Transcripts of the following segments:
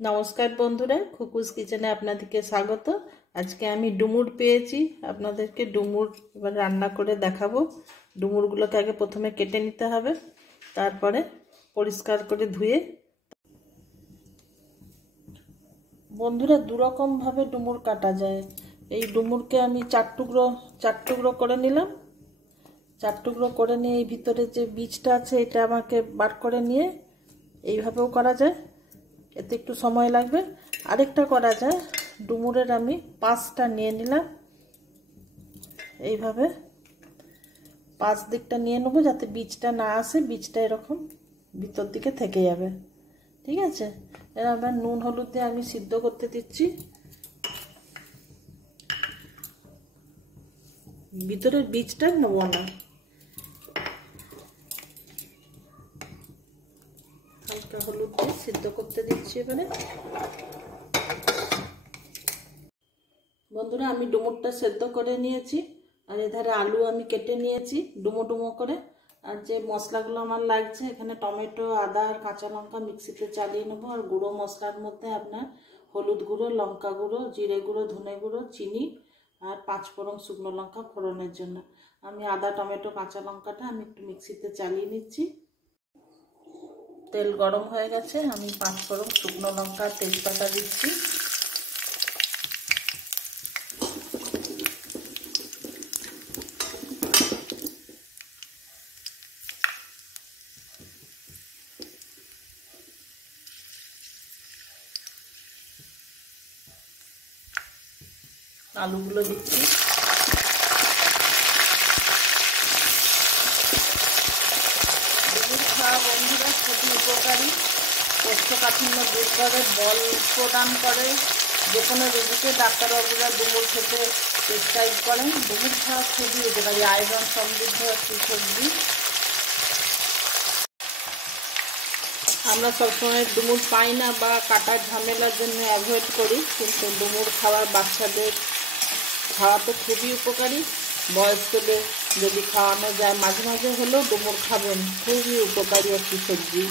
নমস্কার বন্ধুরা, খুকুস কিচেনে আপনাদেরকে স্বাগত। আজকে আমি ডুমুর পেয়েছি, আপনাদেরকে ডুমুর এবার রান্না করে দেখাবো। ডুমুরগুলোকে আগে প্রথমে কেটে নিতে হবে, তারপরে পরিষ্কার করে ধুয়ে। বন্ধুরা, দুরকমভাবে ডুমুর কাটা যায়। এই ডুমুরকে আমি চার টুকরো করে নিলাম। চার টুকরো করে নিয়ে এই ভিতরে যে বীজটা আছে এটা আমাকে বার করে নিয়ে এইভাবেও করা যায়, এতে একটু সময় লাগবে। আরেকটা করা যায়, ডুমুরের আমি 5টা নিয়ে নিলাম, এইভাবে 5 দিকটা নিয়ে নেবো যাতে বীজটা না আসে, বীজটা এরকম ভিতর দিকে থেকে যাবে। ঠিক আছে, এবার আবার নুন হলুদ দিয়ে আমি সিদ্ধ করতে দিচ্ছি। ভিতরের বীজটা নেবো না, হালকা হলুদ দিয়ে সিদ্ধ করতে দিচ্ছি। এবারে বন্ধুরা, আমি ডুমুরটা সেদ্ধ করে নিয়েছি, আর এধারে আলু আমি কেটে নিয়েছি ডুমো ডুমো করে। আর যে মশলাগুলো আমার লাগছে, এখানে টমেটো, আদা আর কাঁচা লঙ্কা মিক্সিতে চালিয়ে নেবো। আর গুঁড়ো মশলার মধ্যে আপনার হলুদ গুঁড়ো, লঙ্কা গুঁড়ো, জিরে গুঁড়ো, ধনে গুঁড়ো, চিনি আর 5 ফোড়ন শুকনো লঙ্কা ফোড়নের জন্য। আমি আদা, টমেটো, কাঁচা লঙ্কাটা আমি একটু মিক্সিতে চালিয়ে নিচ্ছি। তেল গরম হয়ে গেছে, আমি 5 ফোড়ন শুকনো লঙ্কা তেজপাতা দিচ্ছি। আলুগুলো দিচ্ছি। ডুমুর খাওয়া বন্ধুরা খুবই উপকারী, কোষ্ঠকাঠিন্য দূর করে, বল প্রদান করে। যে কোনো রোগীকে ডাক্তারবাবুরা ডুমুর খেতে প্রেসক্রাইব করেন। ডুমুর খাওয়া খুবই উপকারী, আয়রন সমৃদ্ধ একটি সবজি। আমরা সবসময় ডুমুর পাই না বা কাটার ঝামেলার জন্য অ্যাভয়েড করি, কিন্তু ডুমুর খাওয়ার বাচ্চাদের খাওয়া তো খুবই উপকারী। বয়স্কদের যদি খাওয়ানো যায় মাঝে মাঝে হলেও ডুমুর খাবেন, খুবই উপকারী একটি সবজি।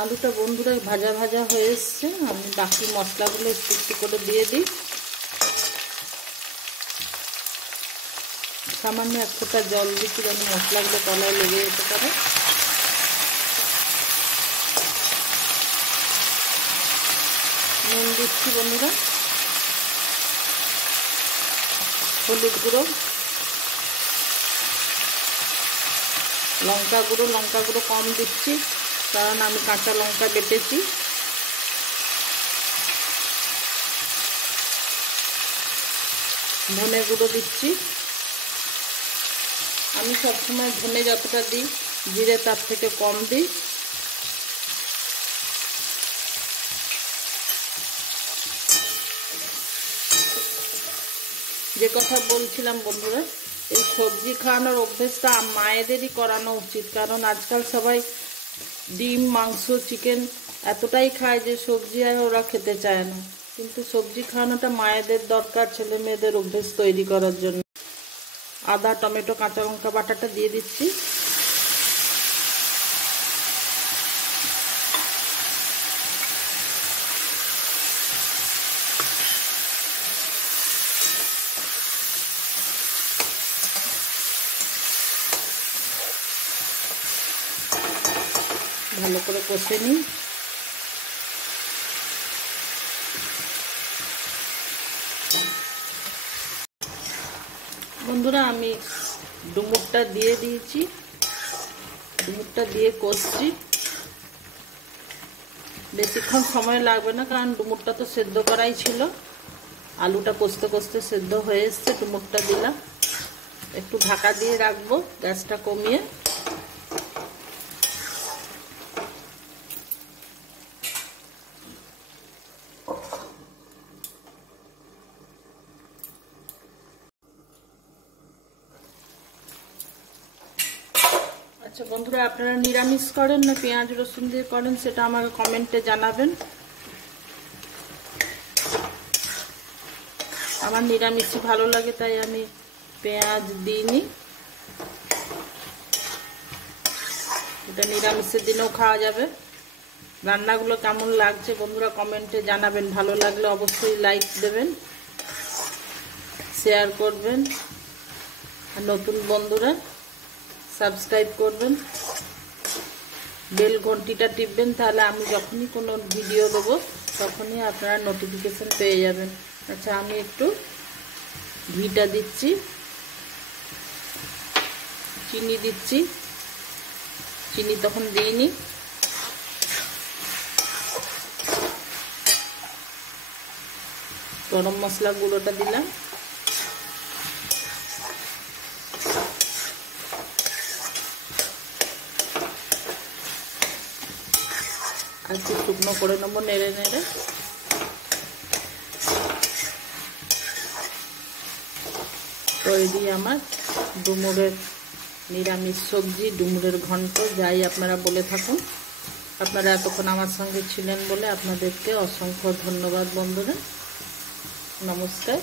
আলুটা বন্ধুরা ভাজা ভাজা হয়ে এসছে, আমি বাকি মশলাগুলো একটু একটু করে দিয়ে দিই। সামান্য 1 ফোঁটা জল দিচ্ছি যেন মশলাগুলো তলায় লেগে যেতে পারে। নুন দিচ্ছি বন্ধুরা, হলুদ গুঁড়ো, লঙ্কা গুঁড়ো কম দিচ্ছি কারণ আমি কাঁচা লঙ্কা বেটেছি। ধনে গুঁড়ো দিচ্ছি, আমি সবসময় ধনে যতটা দিই জিরে তার থেকে কম দিই। যে কথা বলছিলাম বন্ধুরা, এই সবজি খাওয়ানোর অভ্যেসটা মায়েদেরই করানো উচিত, কারণ আজকাল সবাই ডিম, মাংস, চিকেন এতটাই খায় যে সবজি আর ওরা খেতে চায় না। কিন্তু সবজি খাওয়ানোটা মায়েদের দরকার ছেলে মেয়েদের অভ্যেস তৈরি করার জন্য। আদা, টমেটো, কাঁচা লঙ্কা বাটাটা দিয়ে দিচ্ছি। ভালো করে কষে নিই। বন্ধুরা, আমি ডুমুরটা দিয়ে দিয়েছি, ডুমুরটা দিয়ে কষছি। বেশিক্ষণ সময় লাগবে না কারণ ডুমুরটা তো সেদ্ধ করাই ছিল। আলুটা কষতে কষতে সেদ্ধ হয়ে এসছে, ডুমুরটা দিলাম। একটু ঢাকা দিয়ে রাখবো, গ্যাসটা কমিয়ে। আচ্ছা বন্ধুরা, আপনারা নিরামিষ করেন না পেঁয়াজ রসুন দিয়ে করেন সেটা আমাকে কমেন্টে জানাবেন। আমার নিরামিষই ভালো লাগে, তাই আমি পেঁয়াজ দিইনি। এটা নিরামিষের দিনেও খাওয়া যাবে। রান্নাগুলো কেমন লাগছে বন্ধুরা কমেন্টে জানাবেন। ভালো লাগলে অবশ্যই লাইক দেবেন, শেয়ার করবেন, আর নতুন বন্ধুরা সাবস্ক্রাইব করবেন, বেল ঘন্টিটা টিপবেন, তাহলে আমি যখনই কোনো ভিডিও দেবো তখনই আপনারা নোটিফিকেশন পেয়ে যাবেন। আচ্ছা, আমি একটু ঘিটা দিচ্ছি, চিনি দিচ্ছি, চিনি তখন দিইনি। গরম মশলা গুঁড়োটা দিলাম, আর একটু শুকনো করে নেবো নেড়ে নেড়ে। তৈরি আমার ডুমুরের নিরামিষ সবজি, ডুমুরের ঘন্ট, যাই আপনারা বলে থাকুন। আপনারা এতক্ষণ আমার সঙ্গে ছিলেন বলে আপনাদেরকে অসংখ্য ধন্যবাদ বন্ধুরা। নমস্কার।